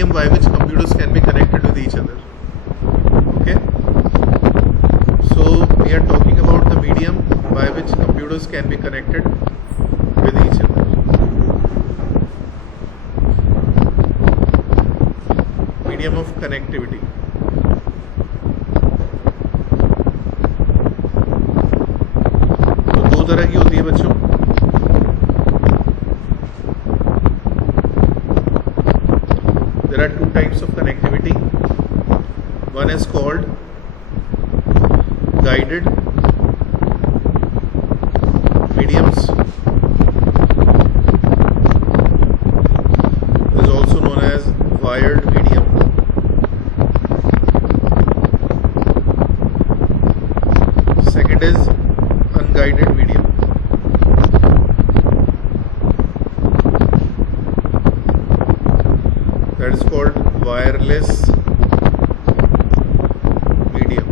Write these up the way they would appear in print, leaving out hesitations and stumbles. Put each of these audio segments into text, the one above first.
medium by which computers can be connected with each other. Okay, so we are talking about the medium by which computers can be connected with each other. Medium of connectivity. तो दो तरह की होती है बच्चों. There are two types of connectivity. One is called guided mediums. It is also known as wired medium. Second is unguided medium. That is called wireless medium.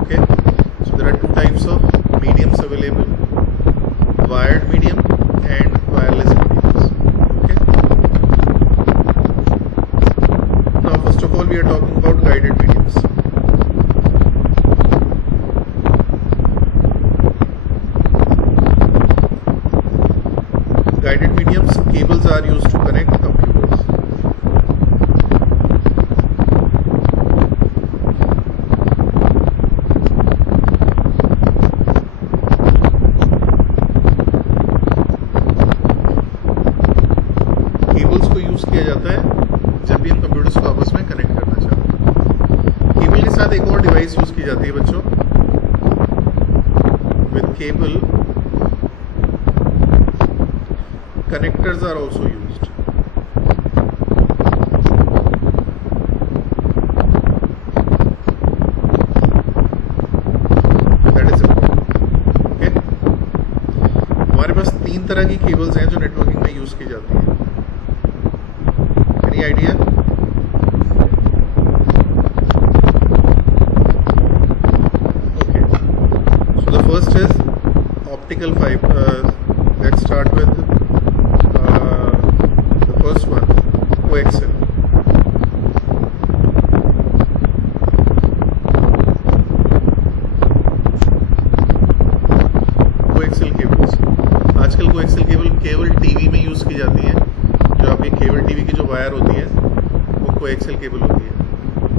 Okay, so there are two types of mediums available: wired medium and wireless mediums. Okay, now first of all we are talking about guided mediums. Guided mediums, cables are used to connect computers. Cables को use किया जाता है जब भी हम computers को आपस में कनेक्ट करना चाहते हैं. केबल के साथ एक और डिवाइस यूज की जाती है बच्चों. With cable connectors are also used. That is important. Okay. हमारे पास तीन तरह की केबल्स हैं जो नेटवर्किंग में यूज की जाती हैं. Any idea? Okay. So the first is optical fiber. Let's start with first one, coaxial. Coaxial cables. आजकल कोएक्सियल केबल टीवी में यूज की जाती है. जो आपकी केबल टीवी की जो वायर होती है वो कोएक्सियल केबल होती है.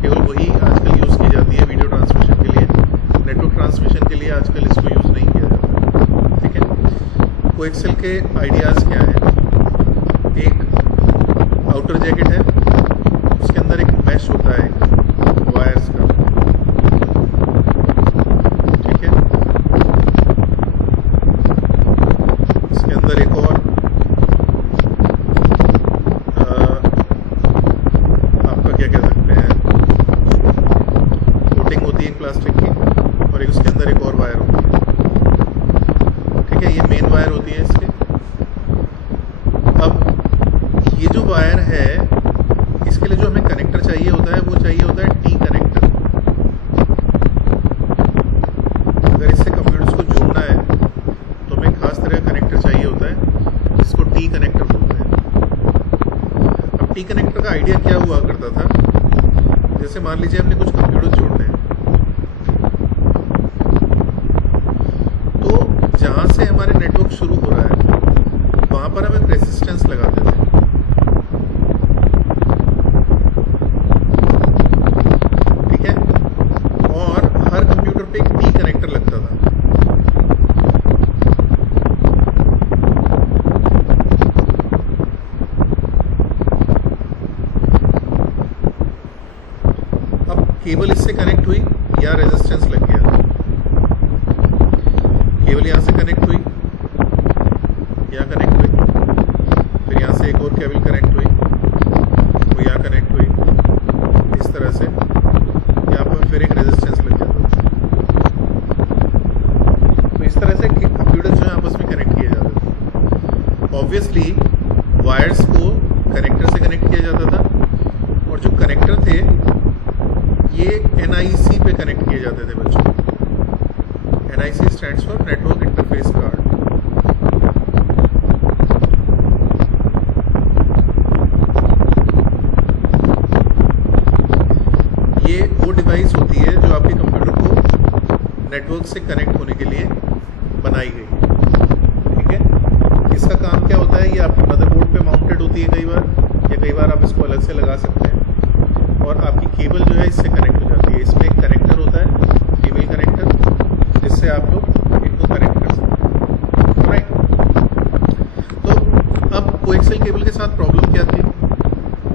केवल वही आजकल यूज की जाती है वीडियो ट्रांसमिशन के लिए. नेटवर्क ट्रांसमिशन के लिए आजकल इसको यूज नहीं किया जाता. ठीक है. कोएक्सियल के आइडियाज क्या है? एक आउटर जैकेट है, उसके अंदर एक मैश होता है वायर्स का. ठीक है. इसके अंदर एक और आपका क्या कह सकते हैं कोटिंग होती है प्लास्टिक की, और एक उसके अंदर एक और वायर होती है. ठीक है. ये मेन वायर होती है इसके. अब ये जो वायर है इसके लिए जो हमें कनेक्टर चाहिए होता है वो चाहिए होता है टी कनेक्टर. अगर इससे कंप्यूटर्स को जोड़ना है तो हमें खास तरह का कनेक्टर चाहिए होता है जिसको टी कनेक्टर बोलते हैं. अब टी कनेक्टर का आइडिया क्या हुआ करता था? जैसे मान लीजिए हमने कुछ कंप्यूटर जोड़ने हैं, तो जहाँ से हमारे नेटवर्क शुरू हो रहा है वहाँ पर हम एक रेजिस्टेंस लगा देते हैं. केबल इससे कनेक्ट हुई, यहाँ रेजिस्टेंस लग गया. केबल यहाँ से कनेक्ट हुई, यहाँ कनेक्ट हुई, फिर यहाँ से एक और केबल कनेक्ट हुई, वो यहाँ कनेक्ट हुई. इस तरह से यहाँ पर फिर एक रेजिस्टेंस लग जाता है. तो इस तरह से कंप्यूटर जो है आपस में कनेक्ट किए जाते थे. ऑब्वियसली वायर्स को कनेक्टर से कनेक्ट किया जाता था, और जो कनेक्टर थे ये NIC पे कनेक्ट किए जाते थे बच्चों. NIC stands for network interface card. Network से कनेक्ट होने के लिए बनाई गई है। ठीक है, इसका काम क्या होता है, ये आपकी मदरबोर्ड पे माउंटेड होती है कई बार, या कई बार आप इसको अलग से लगा सकते हैं और आपकी केबल जो है इससे कनेक्ट हो जाती है। इसमें एक कनेक्टर होता है, केबल कनेक्टर, जिससे आप लोग इनको कनेक्ट कर सकते हैं। राइट, तो अब कोएक्सियल केबल के साथ प्रॉब्लम क्या थी?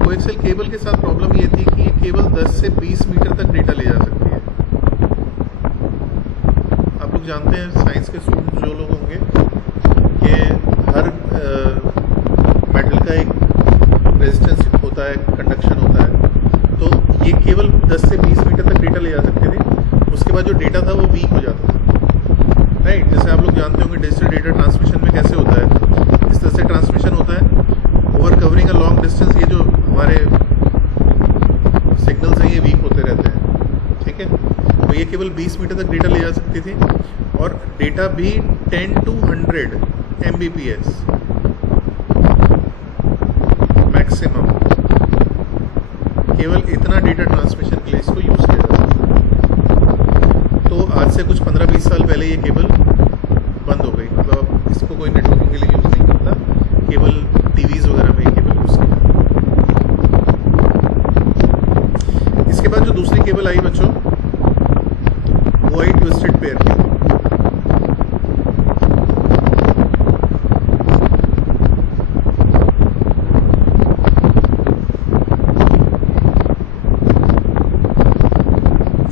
कोएक्सियल केबल के साथ प्रॉब्लम ये थी कि ये केबल 10 से 20 मीटर तक डेटा ले जा सकती है। आप लोग जानते हैं, साइंस के स्टूडेंट जो लोग होंगे, कि हर मेटल का एक रेजिस्टेंस होता है, कंडक्शन होता है। तो ये केवल 10 से 20 मीटर तक डेटा ले जा सकते थे। उसके बाद जो डेटा था वो वीक हो जाता था। राइट, जैसे आप लोग जानते होंगे डिजिटल डेटा ट्रांसमिशन में कैसे होता है, इस तरह से ट्रांसमिशन होता है over covering a long distance. ये जो हमारे सिग्नल्स हैं ये वीक होते रहते हैं। ठीक है, तो ये केवल 20 मीटर तक डेटा ले जा सकती थी और डेटा भी 10 to 100 Mbps मैक्सिमम। केवल इतना डेटा ट्रांसमिशन के लिए इसको यूज़ किया जा सकता है। तो आज से कुछ 15-20 साल पहले ये केबल बंद हो गई, मतलब इसको कोई नेटवर्किंग के लिए यूज़ नहीं करता, केवल टीवीज़ वगैरह में ये केबल यूज़ किया जाता है। इसके बाद जो दूसरी केबल आई बच्चों, वो आई ट्विस्टेड पेयर केबल।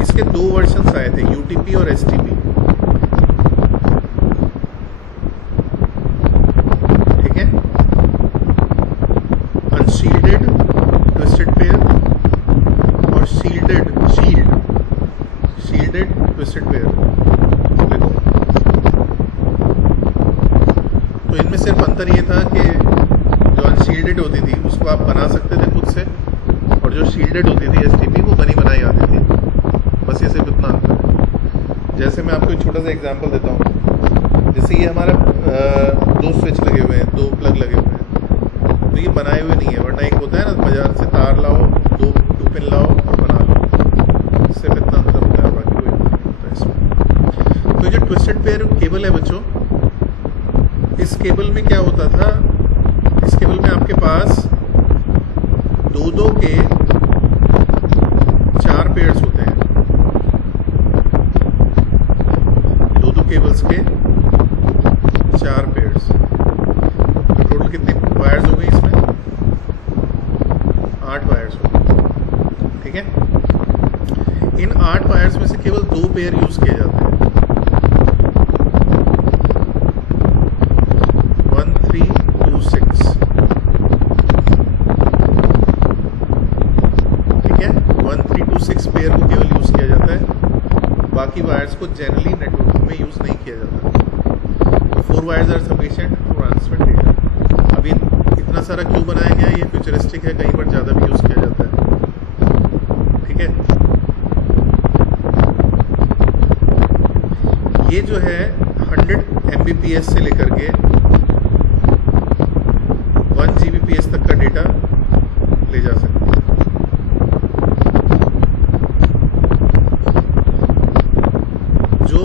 इसके दो वर्जन्स आए थे, यूटीपी और एसटीपी। ठीक है, अनशील्डेड ट्विस्टेड पेयर और शील्डेड ट्विस्टेड पेयर। देखो, तो इनमें सिर्फ अंतर ये था कि जो अनशील्डेड होती थी उसको आप बना सकते थे खुद से, और जो शील्डेड होती थी एसटीपी वो बनी बनाई आती थी। बस ये सिर्फ इतना अंतर है। जैसे मैं आपको एक छोटा सा एग्जांपल देता हूँ, जैसे ये हमारा 2 स्विच लगे हुए हैं, 2 प्लग लगे हुए हैं, तो ये बनाए हुए नहीं है, वरना एक होता है ना बाजार से तार लाओ, 2 पिन लाओ और बना लो, सिर्फ इतना अंतर होता है, बाकी कोई नहीं होता है इसमें। तो ये जो ट्विस्टेड पेयर केबल है बच्चों, इस केबल में क्या होता था, इस केबल में आपके पास 2-2 के 4 पेयर्स होते हैं, 2-2 केबल्स के 4 पेयर्स। तो टोटल कितनी वायर्स हो गई इसमें? 8 वायर्स हो गई। ठीक है, इन 8 वायर्स में से केवल 2 पेयर यूज किए जाते हैं, 1326। ठीक है, 1326 पेयर को केवल यूज किया जाता है, बाकी वायर्स को जनरली नेटवर्किंग में यूज नहीं किया जाता। 4 wires are sufficient to transmit data. अभी इतना सारा क्यों बनाया गया है, ये फ्यूचरिस्टिक है, कहीं पर ज़्यादा भी यूज़ किया जाता है। ठीक है, ये जो है 100 Mbps से लेकर के 1 Gbps तक का डेटा ले जा सकती है। जो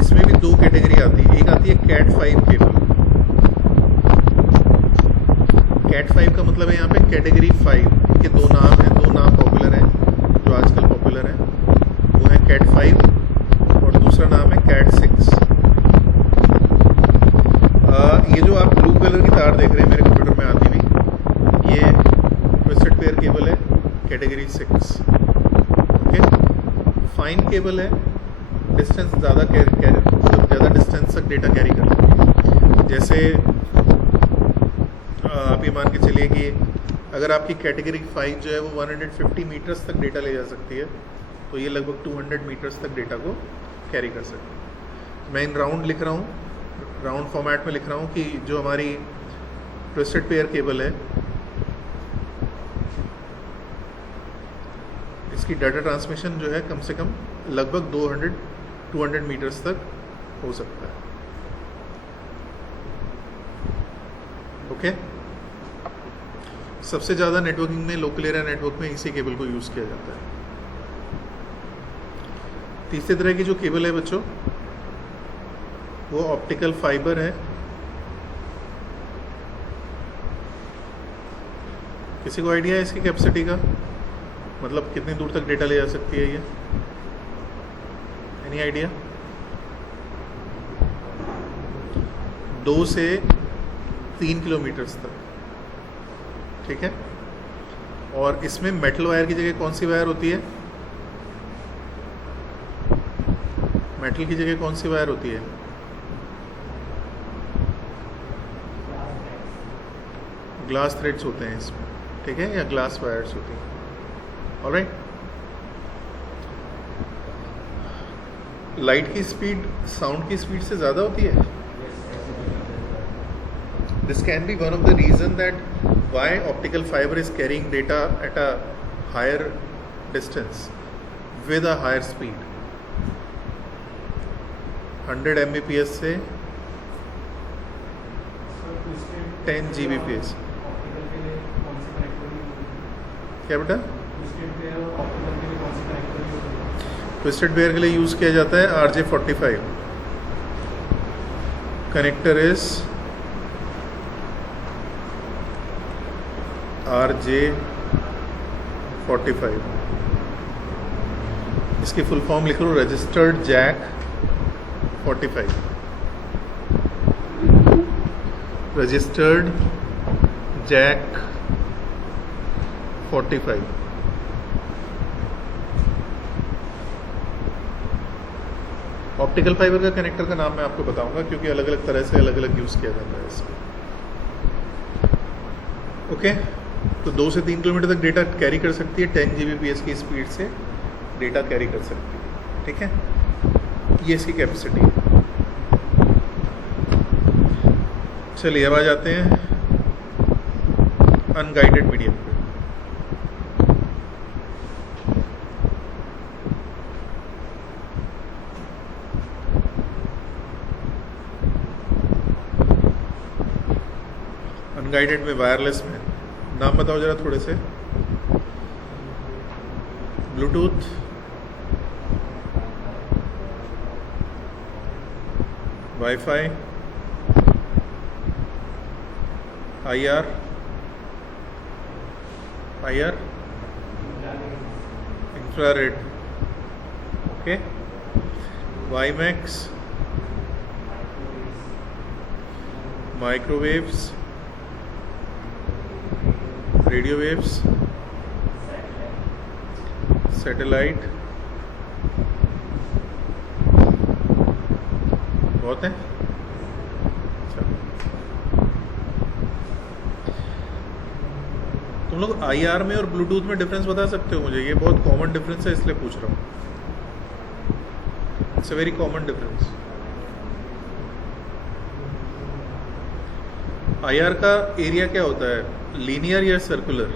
इसमें भी 2 कैटेगरी आती है, एक आती है कैट 5 केबल। कैट 5 का मतलब है यहाँ पे कैटेगरी 5, इनके 2 नाम हैं, 2 नाम पॉपुलर हैं जो आजकल पॉपुलर हैं, वो है कैट 5 और दूसरा नाम है कैट 6। ये जो आप ब्लू कलर की तार देख रहे हैं मेरे कंप्यूटर में आती हुई, ये ट्विस्टेड पेयर केबल है कैटेगरी 6। ओके, फाइन केबल है, डिस्टेंस ज़्यादा मतलब ज़्यादा डिस्टेंस तक डेटा कैरी कर लेती है। जैसे आप ये मान के चलिए कि अगर आपकी कैटेगरी 5 जो है वो 150 मीटर्स तक डेटा ले जा सकती है, तो ये लगभग 200 मीटर्स तक डेटा को कैरी कर सकती है। मैं इन राउंड लिख रहा हूँ, राउंड फॉर्मेट में लिख रहा हूँ कि जो हमारी ट्विस्टेड पेयर केबल है, इसकी डाटा ट्रांसमिशन जो है कम से कम लगभग 200 मीटर्स तक हो सकता है। ओके, सबसे ज़्यादा नेटवर्किंग में, लोकल एरिया नेटवर्क में इसी केबल को यूज़ किया जाता है। तीसरी तरह की जो केबल है बच्चों, वो ऑप्टिकल फाइबर है। किसी को आइडिया है इसकी कैपेसिटी का, मतलब कितनी दूर तक डेटा ले जा सकती है ये? Any idea? 2 से 3 किलोमीटर्स तक, ठीक है। और इसमें मेटल वायर की जगह कौन सी वायर होती है? मेटल की जगह कौन सी वायर होती है? ग्लास थ्रेड्स होते हैं इसमें, ठीक है, या ग्लास वायर्स होती हैं। ऑलराइट। लाइट की स्पीड साउंड की स्पीड से ज़्यादा होती है। This can be one of the reason that why optical fiber is carrying data at a higher distance with a higher speed। 100 Mbps से 10 Gbps। क्या बेटा? ट्विस्टेड पेयर के लिए यूज़ किया जाता है RJ45। Connector is RJ45। इसकी full form लिख लो, registered jack 45। Registered jack 45। Optical fibre का कनेक्टर का नाम मैं आपको बताऊंगा, क्योंकि अलग अलग तरह से अलग अलग यूज़ किया जाता है इसमें। ओके, तो 2 से 3 किलोमीटर तक डेटा कैरी कर सकती है, 10 Gbps की स्पीड से डेटा कैरी कर सकती है, ठीक है। ये इसकी कैपेसिटी है। चलिए अब आ जाते हैं अनगाइडेड मीडियम पे। अनगाइडेड में, वायरलेस में, नाम बताओ जरा थोड़े से। Bluetooth, wifi, IR, infrared, okay, WiMAX, microwaves, radio waves, satellite, बहुत हैं। तुम लोग IR में और ब्लूटूथ में डिफरेंस बता सकते हो मुझे? ये बहुत कॉमन डिफरेंस है, इसलिए पूछ रहा हूँ। It's a very common difference. IR का एरिया क्या होता है, लीनियर या सर्कुलर?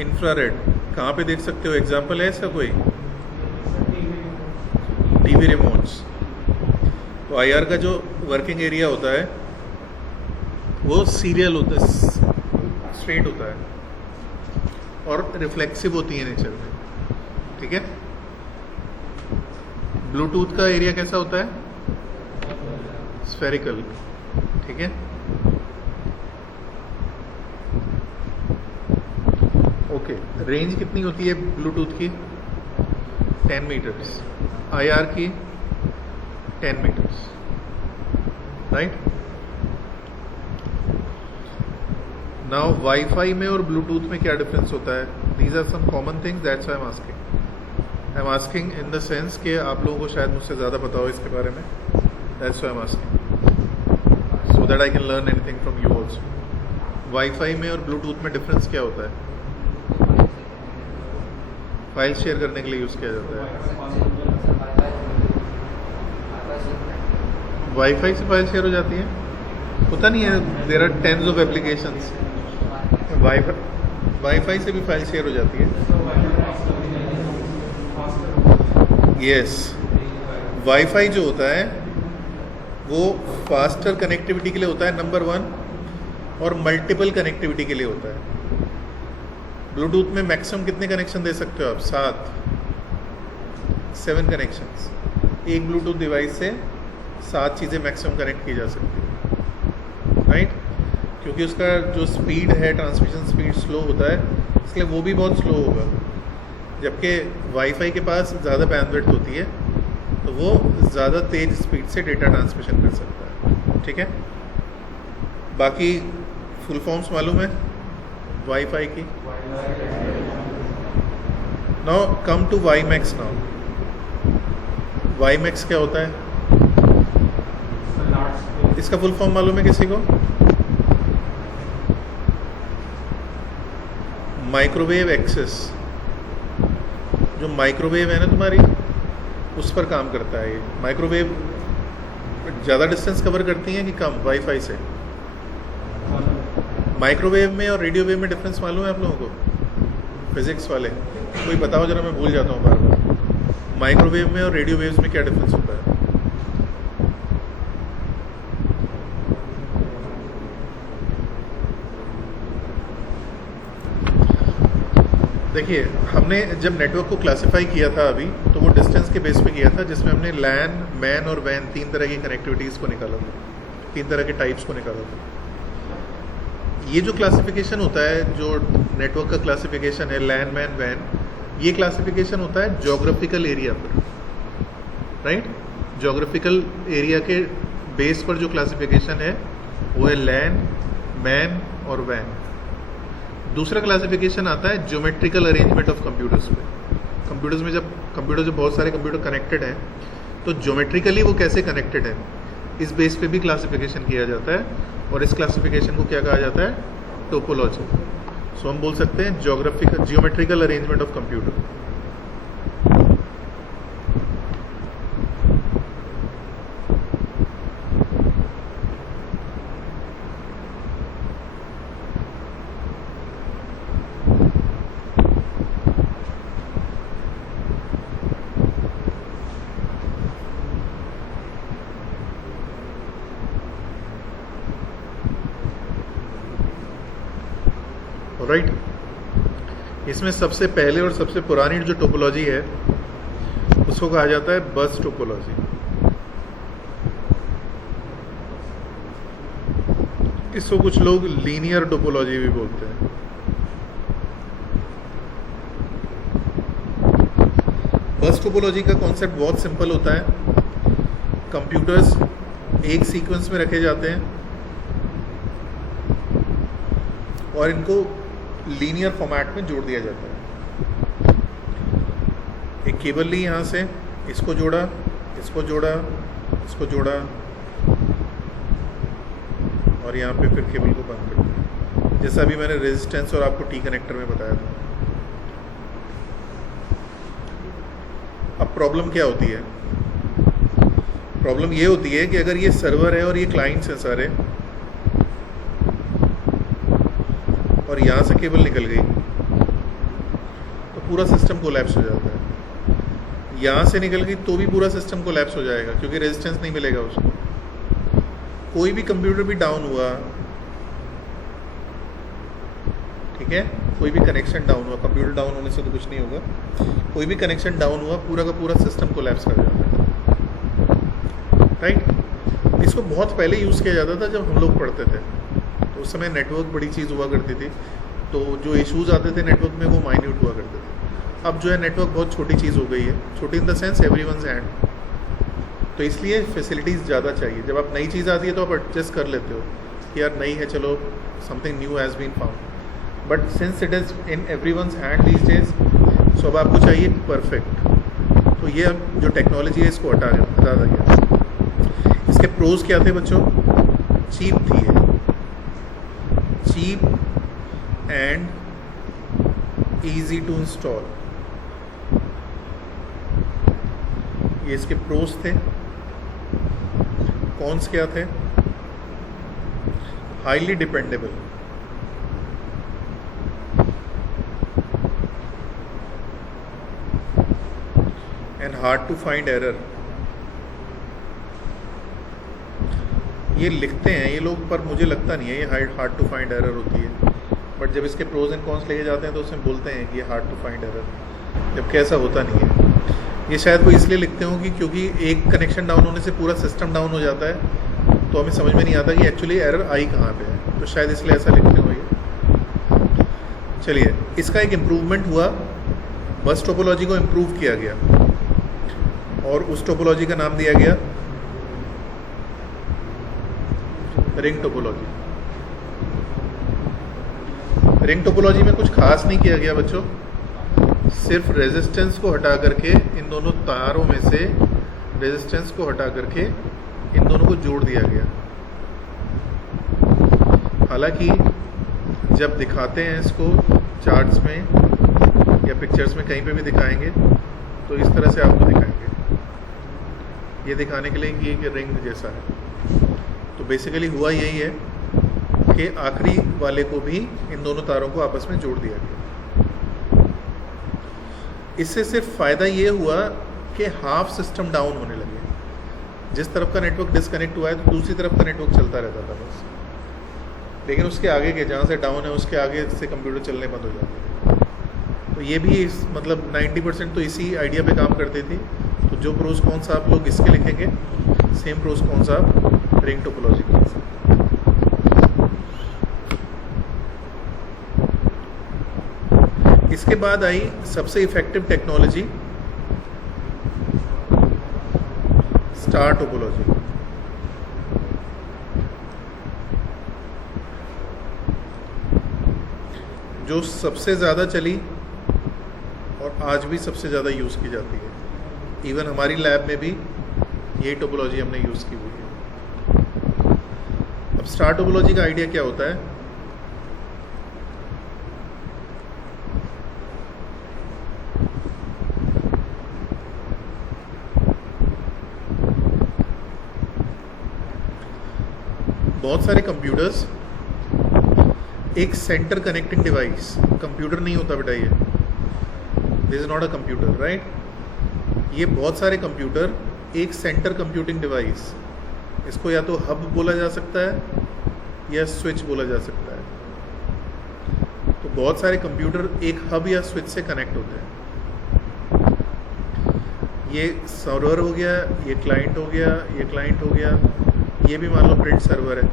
इंफ्रारेड कहाँ पे देख सकते हो? एग्जाम्पल है इसका कोई? TV remotes. तो IR का जो वर्किंग एरिया होता है वो सीरियल होता है, स्ट्रेट होता है और रिफ्लेक्सिव होती है नेचर में, ठीक है। ब्लूटूथ का एरिया कैसा होता है? स्फेरिकल, ठीक है। ओके, रेंज कितनी होती है ब्लूटूथ की? 10 मीटर्स। IR की 10 मीटर्स, राइट। नाउ वाईफाई में और ब्लूटूथ में क्या डिफरेंस होता है? These are some common things, that's why I am asking in the sense कि आप लोगों को शायद मुझसे ज़्यादा पता हो इसके बारे में, that's why I am asking, so that I can learn anything from you also. Wifi में और ब्लूटूथ में डिफरेंस क्या होता है? फाइल शेयर करने के लिए यूज़ किया जाता है। वाईफाई से फाइल शेयर हो जाती है? पता नहीं है, there are tens of applications. Wifi से भी फाइल शेयर हो जाती है। यस, वाईफाई जो होता है वो फास्टर कनेक्टिविटी के लिए होता है, नंबर 1, और मल्टीपल कनेक्टिविटी के लिए होता है। ब्लूटूथ में मैक्सिमम कितने कनेक्शन दे सकते हो आप? 7, 7 कनेक्शंस। एक ब्लूटूथ डिवाइस से 7 चीज़ें मैक्सिमम कनेक्ट की जा सकती है, राइट। क्योंकि उसका जो स्पीड है, ट्रांसमिशन स्पीड स्लो होता है, इसलिए वो भी बहुत स्लो होगा। जबकि वाईफाई के पास ज़्यादा बैंडविड्थ होती है, तो वो ज़्यादा तेज़ स्पीड से डेटा ट्रांसमिशन कर सकता है, ठीक है। बाकी फुल फॉर्म्स मालूम है वाईफाई की? Now come to WiMAX. Now WiMAX क्या होता है? इसका फुल फॉर्म मालूम है किसी को? Microwave access. जो माइक्रोवेव है ना तुम्हारी, उस पर काम करता है ये। माइक्रोवेव ज़्यादा डिस्टेंस कवर करती हैं कि कम वाईफाई से? माइक्रोवेव में और रेडियो वेव में डिफरेंस मालूम है आप लोगों को? फिजिक्स वाले कोई बताओ जरा, मैं भूल जाता हूँ बार बार। माइक्रोवेव में और रेडियो वेव्स में क्या डिफरेंस होता है? देखिए, हमने जब नेटवर्क को क्लासिफाई किया था अभी, तो वो डिस्टेंस के बेस पे किया था, जिसमें हमने लैन, मैन और वैन 3 तरह की कनेक्टिविटीज़ को निकाला था, 3 तरह के टाइप्स को निकाला था। ये जो क्लासिफिकेशन होता है, जो नेटवर्क का क्लासिफिकेशन है लैन, मैन, वैन, ये क्लासिफिकेशन होता है जोग्राफिकल एरिया पर, राइट। जोग्राफिकल एरिया के बेस पर जो क्लासिफिकेशन है वो है लैन, मैन और वैन। दूसरा क्लासिफिकेशन आता है ज्योमेट्रिकल अरेंजमेंट ऑफ कंप्यूटर्स पे। कंप्यूटर्स में जब बहुत सारे कंप्यूटर कनेक्टेड हैं, तो ज्योमेट्रिकली वो कैसे कनेक्टेड है, इस बेस पे भी क्लासिफिकेशन किया जाता है, और इस क्लासिफिकेशन को क्या कहा जाता है? टोपोलॉजी। सो हम बोल सकते हैं geometrical arrangement of computer. Right. इसमें सबसे पहले और सबसे पुरानी जो टोपोलॉजी है उसको कहा जाता है बस टोपोलॉजी। इसको कुछ लोग लीनियर टोपोलॉजी भी बोलते हैं। बस टोपोलॉजी का कॉन्सेप्ट बहुत सिंपल होता है। कंप्यूटर्स एक सीक्वेंस में रखे जाते हैं और इनको लीनियर फॉर्मेट में जोड़ दिया जाता है। एक केबल ली यहाँ से, इसको जोड़ा, इसको जोड़ा, इसको जोड़ा, और यहाँ पे फिर केबल को बंद कर दिया, जैसा अभी मैंने रेजिस्टेंस और आपको टी कनेक्टर में बताया था। अब प्रॉब्लम क्या होती है? प्रॉब्लम ये होती है कि अगर ये सर्वर है और ये क्लाइंट्स हैं सारे, और यहाँ से केबल निकल गई, तो पूरा सिस्टम कोलैप्स हो जाता है। यहाँ से निकल गई तो भी पूरा सिस्टम कोलैप्स हो जाएगा, क्योंकि रेजिस्टेंस नहीं मिलेगा उसको। कोई भी कंप्यूटर भी डाउन हुआ, ठीक है, कोई भी कनेक्शन डाउन हुआ, कंप्यूटर डाउन होने से तो कुछ नहीं होगा, कोई भी कनेक्शन डाउन हुआ, पूरा का पूरा सिस्टम कोलैप्स कर जाता है, राइट। इसको बहुत पहले यूज़ किया जाता था जब हम लोग पढ़ते थे, तो उस समय नेटवर्क बड़ी चीज़ हुआ करती थी, तो जो इश्यूज आते थे नेटवर्क में वो माइन्यूट हुआ करते थे। अब जो है नेटवर्क बहुत छोटी चीज़ हो गई है, छोटी इन द सेंस एवरीवन्स हैंड, तो इसलिए फैसिलिटीज़ ज़्यादा चाहिए। जब आप नई चीज़ आती है तो आप एडजस्ट कर लेते हो कि यार नई है, चलो something new has been found, but since it is in everyone's hand these days, so अब आपको चाहिए परफेक्ट। तो ये अब जो टेक्नोलॉजी है इसको हटा दिया। इसके प्रोज क्या थे बच्चों? चीप थी है, cheap and easy to install, ये इसके प्रोज थे। कॉन्स क्या थे? Highly dependable, and hard to find error. ये लिखते हैं ये लोग, पर मुझे लगता नहीं है ये हार्ड टू फाइंड एरर होती है, बट जब इसके प्रोज एंड कॉन्स लेके जाते हैं तो उसमें बोलते हैं कि ये हार्ड टू फाइंड एरर, जबकि ऐसा होता नहीं है। ये शायद कोई इसलिए लिखते हो कि क्योंकि एक कनेक्शन डाउन होने से पूरा सिस्टम डाउन हो जाता है, तो हमें समझ में नहीं आता कि एक्चुअली एरर आई कहाँ पे है, तो शायद इसलिए ऐसा लिखते हो ये। चलिए, इसका एक इम्प्रूवमेंट हुआ, बस टोपोलॉजी को इम्प्रूव किया गया और उस टोपोलॉजी का नाम दिया गया रिंग टोपोलॉजी। रिंग टोपोलॉजी में कुछ खास नहीं किया गया बच्चों, सिर्फ रेजिस्टेंस को हटा करके इन दोनों तारों में से रेजिस्टेंस को हटा करके इन दोनों को जोड़ दिया गया। हालांकि जब दिखाते हैं इसको चार्ट्स में या पिक्चर्स में कहीं पे भी दिखाएंगे तो इस तरह से आपको दिखाएंगे, ये दिखाने के लिए कि ये रिंग जैसा है। तो बेसिकली हुआ यही है कि आखिरी वाले को भी इन दोनों तारों को आपस में जोड़ दिया गया। इससे सिर्फ फ़ायदा ये हुआ कि हाफ सिस्टम डाउन होने लगे। जिस तरफ का नेटवर्क डिस्कनेक्ट हुआ है तो दूसरी तरफ का नेटवर्क चलता रहता था बस, लेकिन उसके आगे के जहाँ से डाउन है उसके आगे से कंप्यूटर चलने बंद हो जाते हैं। तो ये भी इस मतलब 90% तो इसी आइडिया पे काम करती थी। तो जो प्रोज कौन सा आप लोग इसके लिखेंगे, सेम प्रोज कौन सा आप रिंग टोपोलॉजी के लिख सकते हैं। इसके बाद आई सबसे इफेक्टिव टेक्नोलॉजी स्टार टोपोलॉजी। जो सबसे ज़्यादा चली और आज भी सबसे ज़्यादा यूज़ की जाती है। इवन हमारी लैब में भी यही टोपोलॉजी हमने यूज़ की हुई है। अब स्टार टोपोलॉजी का आइडिया क्या होता है? बहुत सारे कंप्यूटर्स, एक सेंटर कनेक्टिंग डिवाइस, कंप्यूटर नहीं होता बेटा ये, this is not a computer, right. ये बहुत सारे कंप्यूटर, एक सेंटर कंप्यूटिंग डिवाइस, इसको या तो हब बोला जा सकता है या स्विच बोला जा सकता है। तो बहुत सारे कंप्यूटर एक हब या स्विच से कनेक्ट होते हैं। ये सर्वर हो गया, ये क्लाइंट हो गया, ये क्लाइंट हो गया, ये भी मान लो प्रिंट सर्वर है।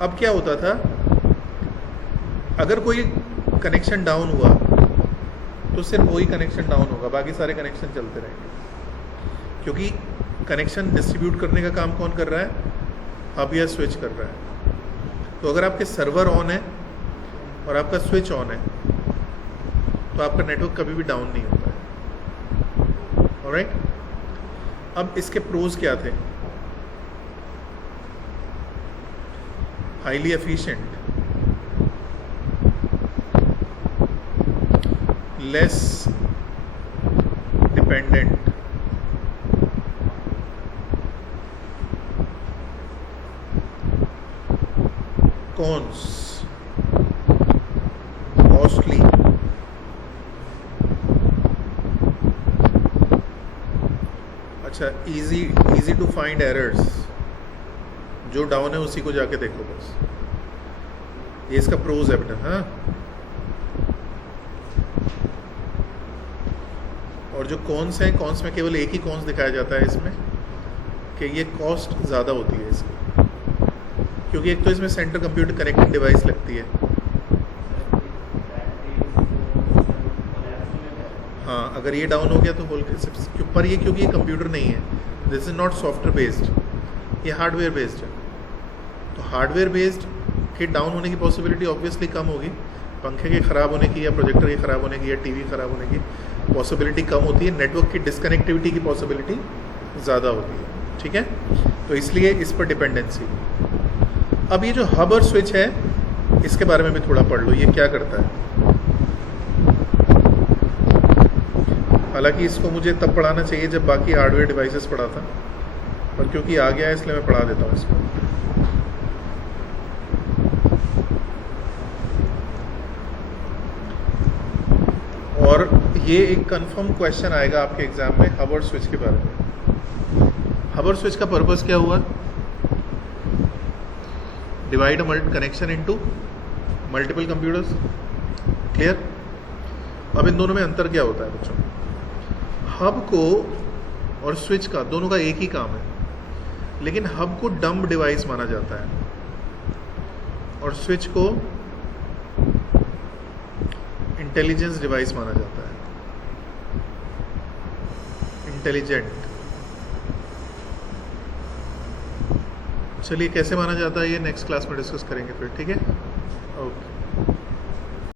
अब क्या होता था, अगर कोई कनेक्शन डाउन हुआ तो सिर्फ वही कनेक्शन डाउन होगा, बाकी सारे कनेक्शन चलते रहेंगे, क्योंकि कनेक्शन डिस्ट्रीब्यूट करने का काम कौन कर रहा है? हब या स्विच कर रहा है। तो अगर आपके सर्वर ऑन है और आपका स्विच ऑन है तो आपका नेटवर्क कभी भी डाउन नहीं होता है। ऑलराइट, अब इसके प्रोज क्या थे? Highly efficient, less dependent, cons, costly, अच्छा इजी टू फाइंड एरर्स, जो डाउन है उसी को जाके देखो बस। ये इसका प्रोज है बेटा। हाँ, और जो कॉन्स हैं, कॉन्स में केवल एक ही कॉन्स दिखाया जाता है इसमें कि ये कॉस्ट ज़्यादा होती है इसकी, क्योंकि एक तो इसमें सेंटर कंप्यूटर कनेक्टिंग डिवाइस लगती है। हाँ, अगर ये डाउन हो गया तो होल पर ये, क्योंकि ये कंप्यूटर नहीं है, this is not software based, ये हार्डवेयर बेस्ड है। तो हार्डवेयर बेस्ड के डाउन होने की पॉसिबिलिटी ऑब्वियसली कम होगी। पंखे के ख़राब होने की या प्रोजेक्टर के ख़राब होने की या टीवी ख़राब होने की पॉसिबिलिटी कम होती है, नेटवर्क की डिसकनेक्टिविटी की पॉसिबिलिटी ज़्यादा होती है। ठीक है, तो इसलिए इस पर डिपेंडेंसी। अब ये जो हब और स्विच है, इसके बारे में भी थोड़ा पढ़ लो, ये क्या करता है। हालांकि इसको मुझे तब पढ़ाना चाहिए जब बाकी हार्डवेयर डिवाइसेस पढ़ा था, पर क्योंकि आ गया है इसलिए मैं पढ़ा देता हूँ इसको। और ये एक कंफर्म क्वेश्चन आएगा आपके एग्जाम में हब और स्विच के बारे में। हब और स्विच का पर्पस क्या हुआ? Divide a connection into multiple computers. Clear? अब इन दोनों में अंतर क्या होता है बच्चों? हब को और स्विच का दोनों का एक ही काम है, लेकिन हब को डम्ब डिवाइस माना जाता है और स्विच को इंटेलिजेंस डिवाइस माना जाता है, इंटेलिजेंट। चलिए कैसे माना जाता है ये नेक्स्ट क्लास में डिस्कस करेंगे फिर, ठीक है? ओके।